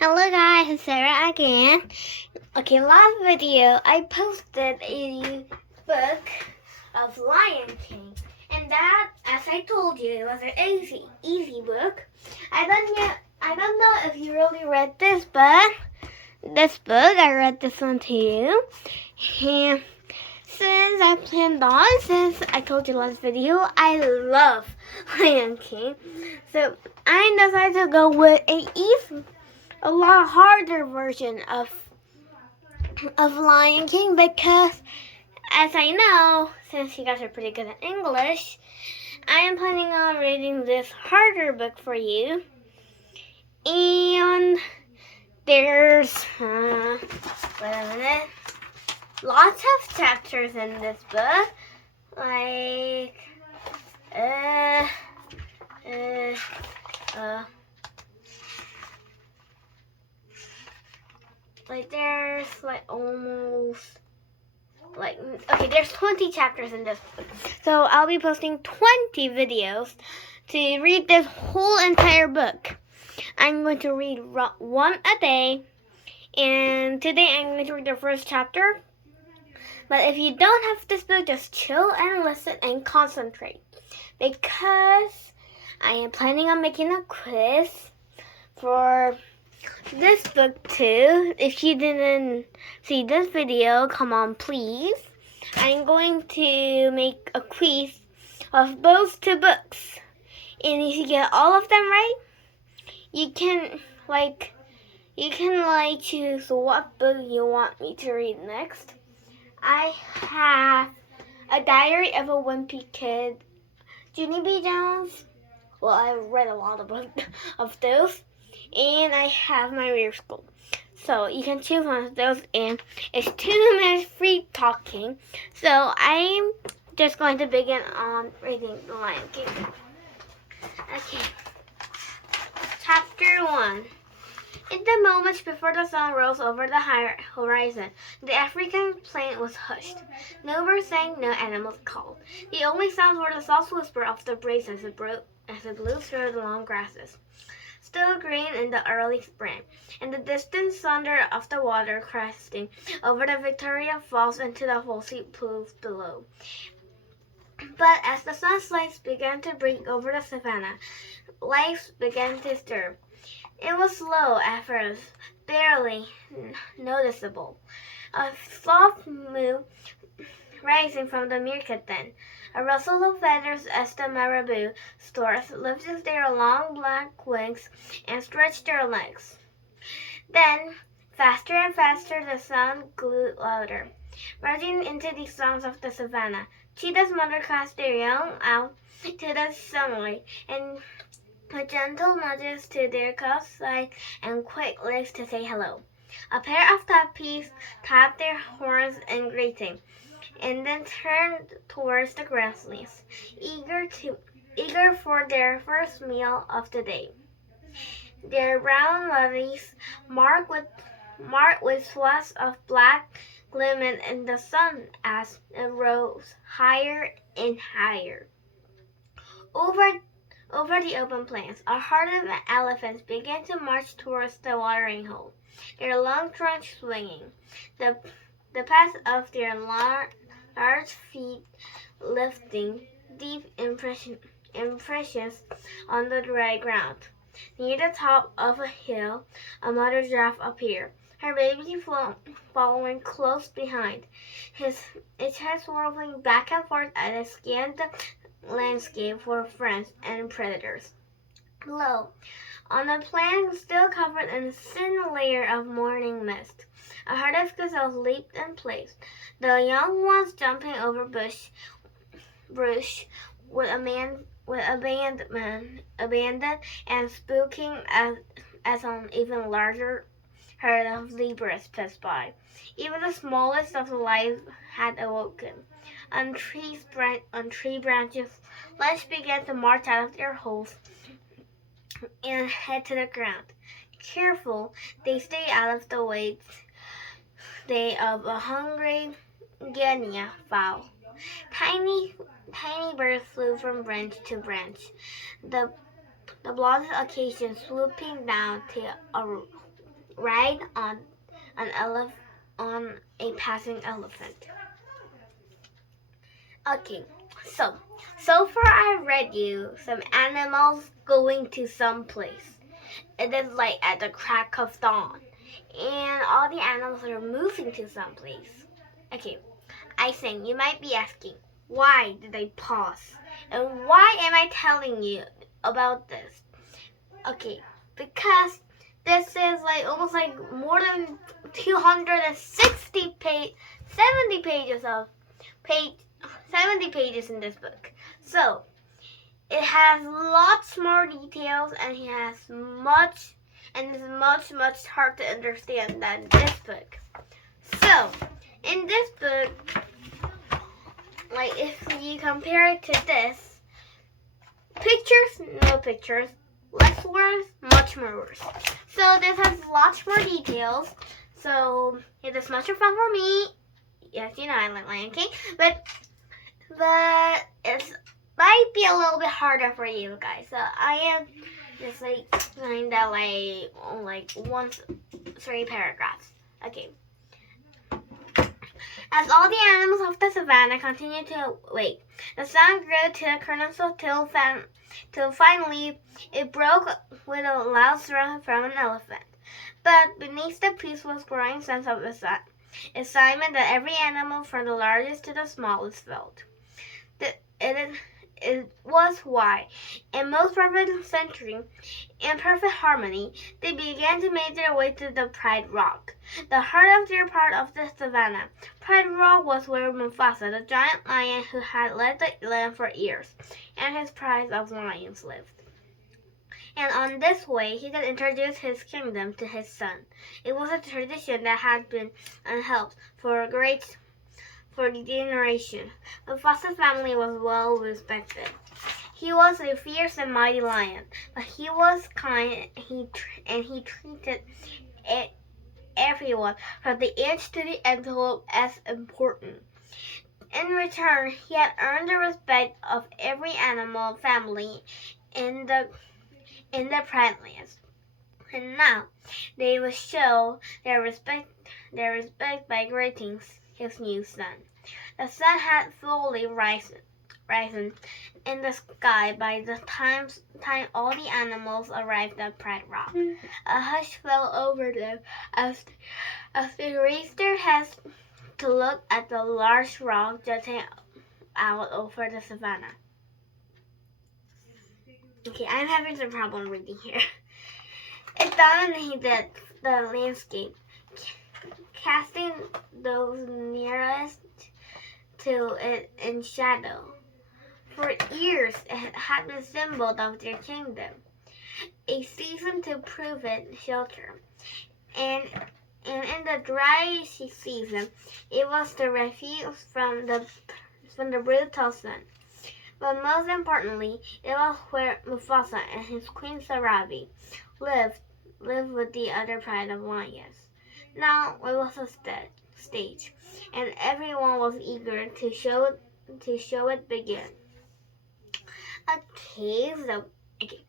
Hello guys, it's Sarah again. Okay, last video I posted a book of Lion King, and that, as I told you, it was an easy book. I don't know if you really read this, but I read this one to you. And since I told you last video, I love Lion King, so I decided to go with a lot harder version of Lion King because, as I know, since you guys are pretty good at English, I am planning on reading this harder book for you. And there's wait a minute, lots of chapters in this book, like there's there's 20 chapters in this book. So I'll be posting 20 videos to read this whole entire book. I'm going to read one a day, and today I'm going to read the first chapter. But if you don't have this book, just chill and listen and concentrate, because I am planning on making a quiz for this book too. If you didn't see this video, come on please. I'm going to make a quiz of both two books, and if you get all of them right, you can choose what book you want me to read next. I have A Diary of a Wimpy Kid, Junie B. Jones. Well, I read a lot of those. And I have My Rear School. So you can choose one of those, and it's 2 minutes free talking. So I'm just going to begin on reading The Lion King. Okay. Chapter 1. In the moments before the sun rose over the horizon, the African plain was hushed. No birds sang, no animals called. The only sounds were the soft whisper of the breeze as it blew through the long grasses, still green in the early spring, and the distant thunder of the water cresting over the Victoria Falls into the Halsey pools below. But as the sun's lights began to break over the savannah, life began to stir. It was slow at first, barely noticeable. A soft moo rising from the meerkat then, a rustle of feathers as the marabou storks lifted their long black wings and stretched their legs. Then, faster and faster, the sound grew louder, merging into the songs of the savannah. Cheetah's mother cast their young out to the sunlight, and with gentle nudges to their cubs' sides and quick licks to say hello. A pair of tappies tapped their horns in greeting, and then turned towards the grasslings, eager for their first meal of the day. Their brown bodies, marked with swaths of black, gleamed in the sun as it rose higher and higher. Over the open plains, a herd of elephants began to march towards the watering hole, their long trunks swinging, the pads of their large feet lifting deep impressions on the dry ground. Near the top of a hill, a mother giraffe appeared, her baby following close behind, its head swirling back and forth as it scanned the landscape for friends and predators. Below, on the plain still covered in a thin layer of morning mist, a herd of gazelles leaped in place, the young ones jumping over brush with abandon and spooking as an even larger herd of zebras passed by. Even the smallest of the life had awoken. On tree branches, lights began to march out of their holes and head to the ground. Careful, they stay out of the way of a hungry guinea fowl. Tiny birds flew from branch to branch, the blotted occasion swooping down to ride on on a passing elephant. Okay, so far I read you some animals going to some place. It is like at the crack of dawn, and all the animals are moving to some place. Okay, I think you might be asking, why did I pause? And why am I telling you about this? Okay, because this is like almost like more than 260 page, 70 pages of page, 70 pages in this book. So it has lots more details and it has much and is much hard to understand than this book. So in this book, like if you compare it to this, pictures, no pictures, less words, much more words. So this has lots more details. So it is much more fun for me. Yes, you know I like Lion King, but it's might be a little bit harder for you guys. So I am just like kind of like once 3 paragraphs. Okay. As all the animals of the savannah continued to wait, the sound grew to a kernel till finally it broke with a loud throat from an elephant. But beneath the peace was growing sense of excitement that every animal, from the largest to the smallest, felt. It was why, in most perfect century, in perfect harmony, they began to make their way to the Pride Rock, the heart of their part of the savannah. Pride Rock was where Mufasa, the giant lion who had led the land for years, and his pride of lions lived. And on this way, he could introduce his kingdom to his son. It was a tradition that had been unhelped for the generation. Mufasa's family was well respected. He was a fierce and mighty lion, but he was kind and he treated everyone, from the ants to the antelope, as important. In return, he had earned the respect of every animal family in the Pride-lands. And now they would show their respect by greeting his new son. The sun had fully risen in the sky by the time all the animals arrived at Pride Rock. A hush fell over them as they raised their heads to look at the large rock jutting out over the savannah. Okay, I'm having some problem reading here. It dominated the landscape, casting those nearest to it in shadow. For years it had been symbol of their kingdom, a season to prove it shelter. And in the dry season, it was the refuge from the brutal sun. But most importantly, it was where Mufasa and his queen Sarabi lived with the other pride of lions. Now it was a stage, and everyone was eager to show it begin. Okay,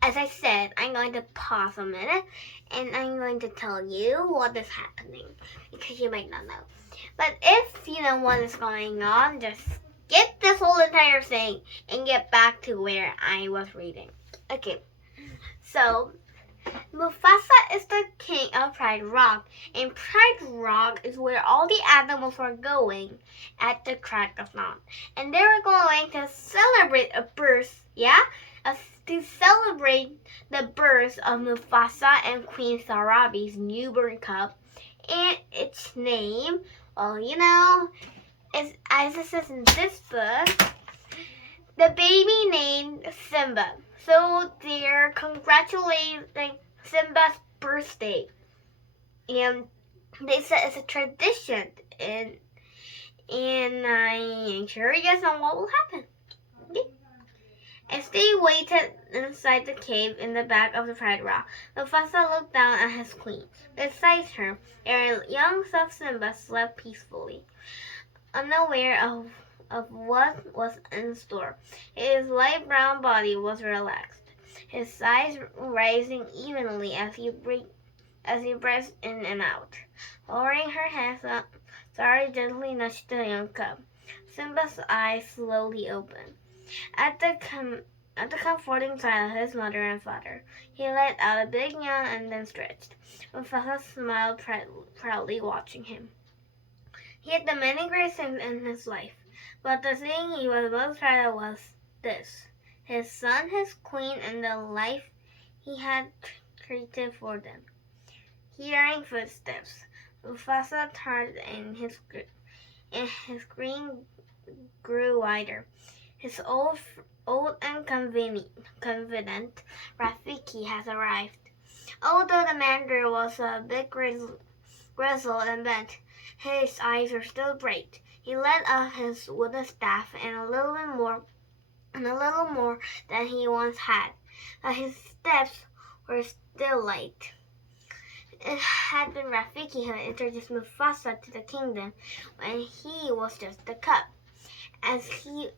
as I said, I'm going to pause a minute, and I'm going to tell you what is happening, because you might not know. But if you know what is going on, just skip this whole entire thing and get back to where I was reading. Okay, so Mufasa is the king of Pride Rock, and Pride Rock is where all the animals were going at the crack of dawn. And they were going to celebrate a birth, to celebrate the birth of Mufasa and Queen Sarabi's newborn cub. And its name, well, you know, is, as it says in this book, the baby named Simba. So they're congratulating Simba's birthday. And they said it's a tradition, and I'm sure you guys know what will happen. Okay? As they waited inside the cave in the back of the Pride Rock, Mufasa looked down at his queen. Beside her, their young self Simba slept peacefully, unaware of what was in store. His light brown body was relaxed, his sides rising evenly as he as he breathed in and out. Lowering her hands up, Zara gently nudged the young cub. Simba's eyes slowly opened. At the comforting sight of his mother and father, he let out a big yawn and then stretched. Mufasa smiled proudly, watching him. He had done many great things in his life, but the thing he was most proud of was this: his son, his queen, and the life he had created for them. Hearing footsteps, Mufasa turned and his grin grew wider. His old and confident Rafiki has arrived. Although the mandarin was a bit grizzled and bent, his eyes were still bright. He let out his wooden staff and a little more than he once had, but his steps were still light. It had been Rafiki who had introduced Mufasa to the kingdom when he was just a cub, as he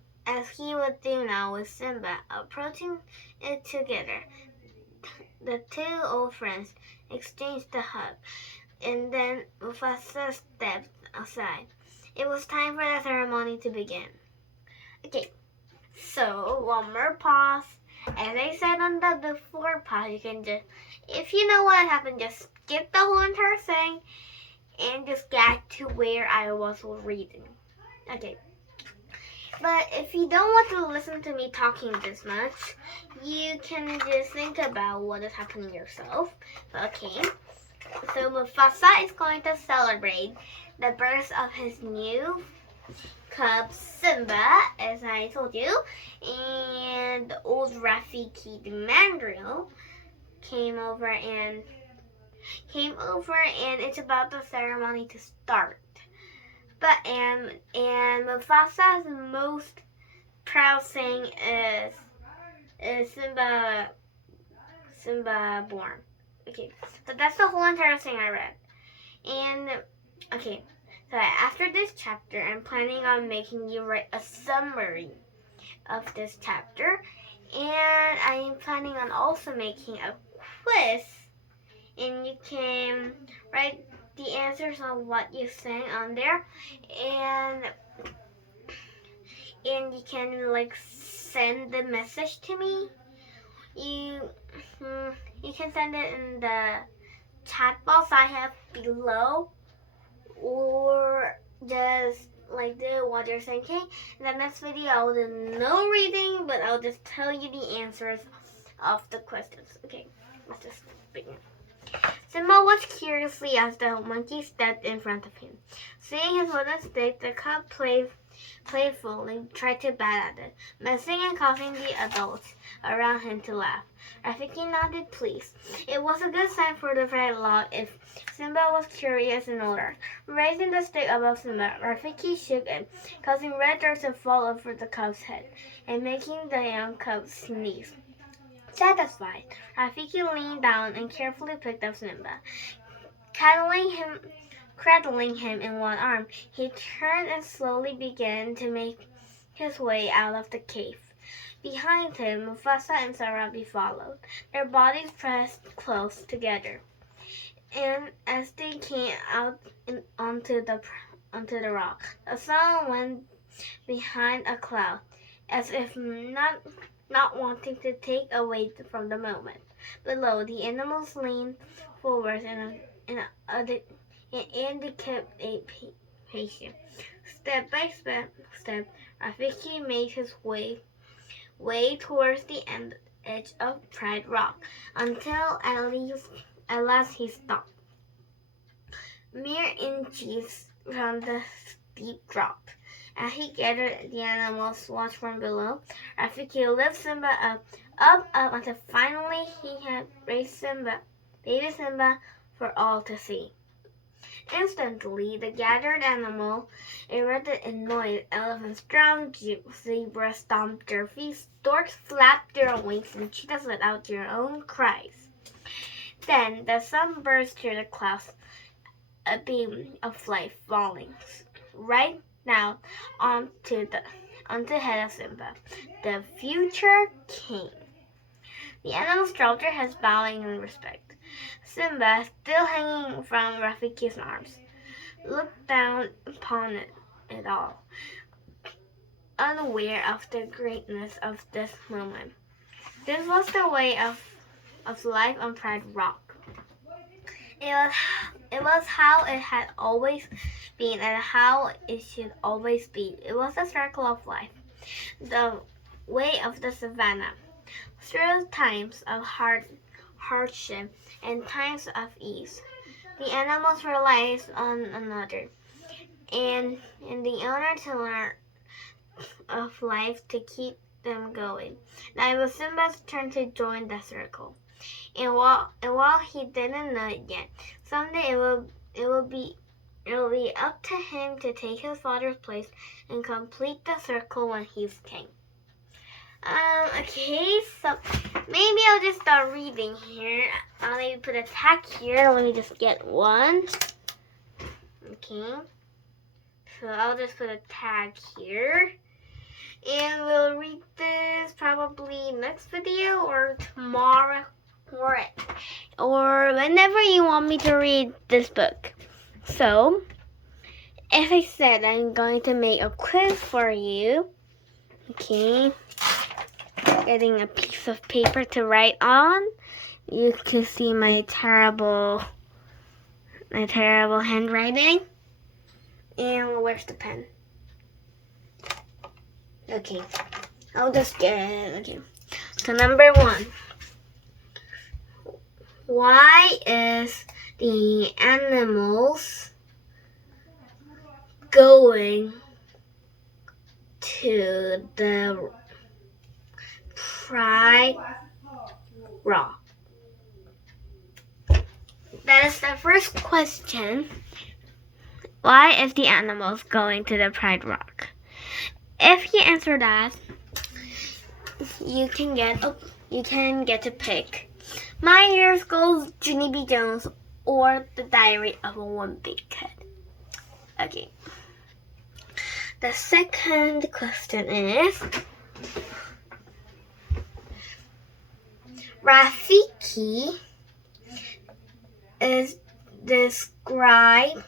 would do now with Simba. Approaching it together, the two old friends exchanged a hug, and then Mufasa stepped aside. It was time for the ceremony to begin. Okay, so one more pause. As I said on the before pause, you can just, if you know what happened, just skip the whole entire thing and just get to where I was reading. Okay. But if you don't want to listen to me talking this much, you can just think about what is happening yourself. Okay. So Mufasa is going to celebrate the birth of his new cub Simba, as I told you, and old Rafiki the Mandrill came over and it's about the ceremony to start. But and Mufasa's most proud thing is Simba born. Okay, so that's the whole entire thing I read. And okay, so after this chapter, I'm planning on making you write a summary of this chapter, and I'm planning on also making a quiz, and you can write the answers on what you sang on there, and you can like send the message to me. You can send it in the chat box I have below, or just like do what you're saying. Okay, in the next video I will do no reading, but I'll just tell you the answers of the questions. Okay, let's just begin. Simba watched curiously as the monkey stepped in front of him. Seeing his wooden stick, the cub playfully tried to bat at it, messing and causing the adults around him to laugh. Rafiki nodded pleased. It was a good sign for the red log if Simba was curious and alert. Raising the stick above Simba, Rafiki shook it, causing red dirt to fall over the cub's head and making the young cub sneeze. Satisfied, Rafiki leaned down and carefully picked up Simba. Cradling him in one arm, he turned and slowly began to make his way out of the cave. Behind him, Mufasa and Sarabi followed, their bodies pressed close together. And as they came out onto the rock, the sun went behind a cloud, as if not wanting to take away from the moment. Below, the animals leaned forward in anticipation. Step by step, Rafiki made his way towards the edge of Pride Rock, until at last he stopped. Mere inches from the steep drop. As he gathered the animals watched from below, Rafiki lifted Simba up, until finally he had raised baby Simba, for all to see. Instantly, the gathered animal erupted in noise. Elephants drowned, zebras stomped their feet, storks flapped their wings, and cheetahs let out their own cries. Then the sun burst through the clouds, a beam of light falling right now onto the head of Simba, the future king. The animals dropped their heads, bowing in respect. Simba, still hanging from Rafiki's arms, looked down upon it all, unaware of the greatness of this moment. This was the way of life on Pride Rock. It was how it had always been and how it should always be. It was the circle of life, the way of the savannah. Through times of hardship and times of ease, the animals relied on another, and the owner to learn of life to keep them going. Now it was Simba's turn to join the circle. And while he didn't know it yet, someday it will be up to him to take his father's place and complete the circle when he's king. Okay, so maybe I'll just start reading here. I'll maybe put a tag here. Let me just get one. Okay. So I'll just put a tag here. And we'll read this probably next video or tomorrow or whenever you want me to read this book. So, as I said, I'm going to make a quiz for you. Okay. Getting a piece of paper to write on. You can see my terrible handwriting. And where's the pen? Okay, I'll just get it. Okay, so number 1. Why is the animals going to the Pride Rock? That is the first question. Why is the animals going to the Pride Rock? If you answer that, you can get to pick My Year School's Ginny B. Jones or The Diary of a Wimpy Kid. Okay. The second question is, Rafiki is described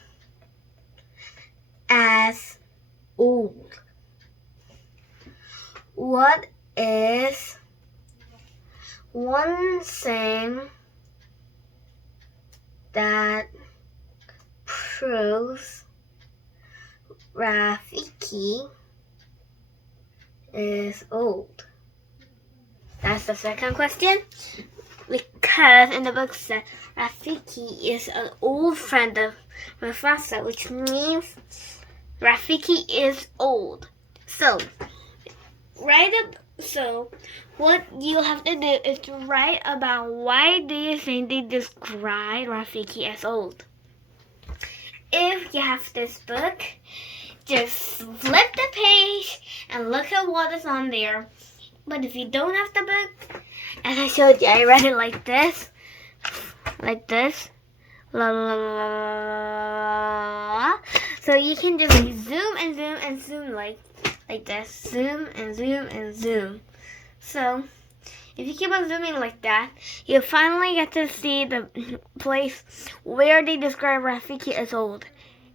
as old. What is one thing that proves Rafiki is old? That's the second question. Because in the book said Rafiki is an old friend of Mufasa, which means Rafiki is old. So what you have to do is to write about why do you think they describe Rafiki as old. If you have this book, just flip the page and look at what is on there. But if you don't have the book, as I showed you, I read it like this. La, la, la, la. So you can just zoom and zoom and zoom like this. Zoom and zoom and zoom. So if you keep on zooming like that, you finally get to see the place where they describe Rafiki as old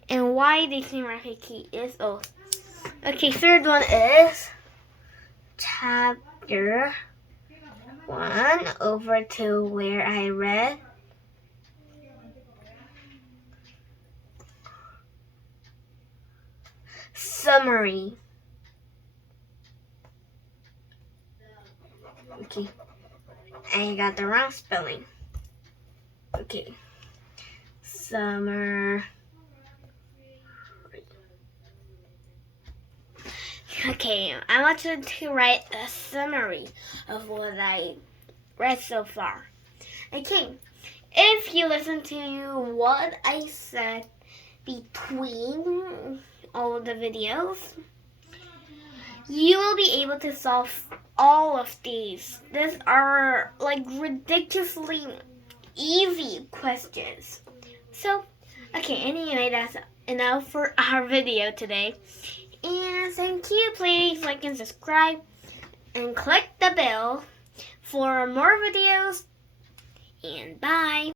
and why they think Rafiki is old. Okay, third one is chapter 1 over to where I read summary. Okay, I got the wrong spelling. Okay, summary. Okay, I want you to write a summary of what I read so far. Okay, if you listen to what I said between all of the videos, you will be able to solve all of these. These are like ridiculously easy questions. So, okay, anyway, that's enough for our video today. And thank you. Please like and subscribe and click the bell for more videos. And bye.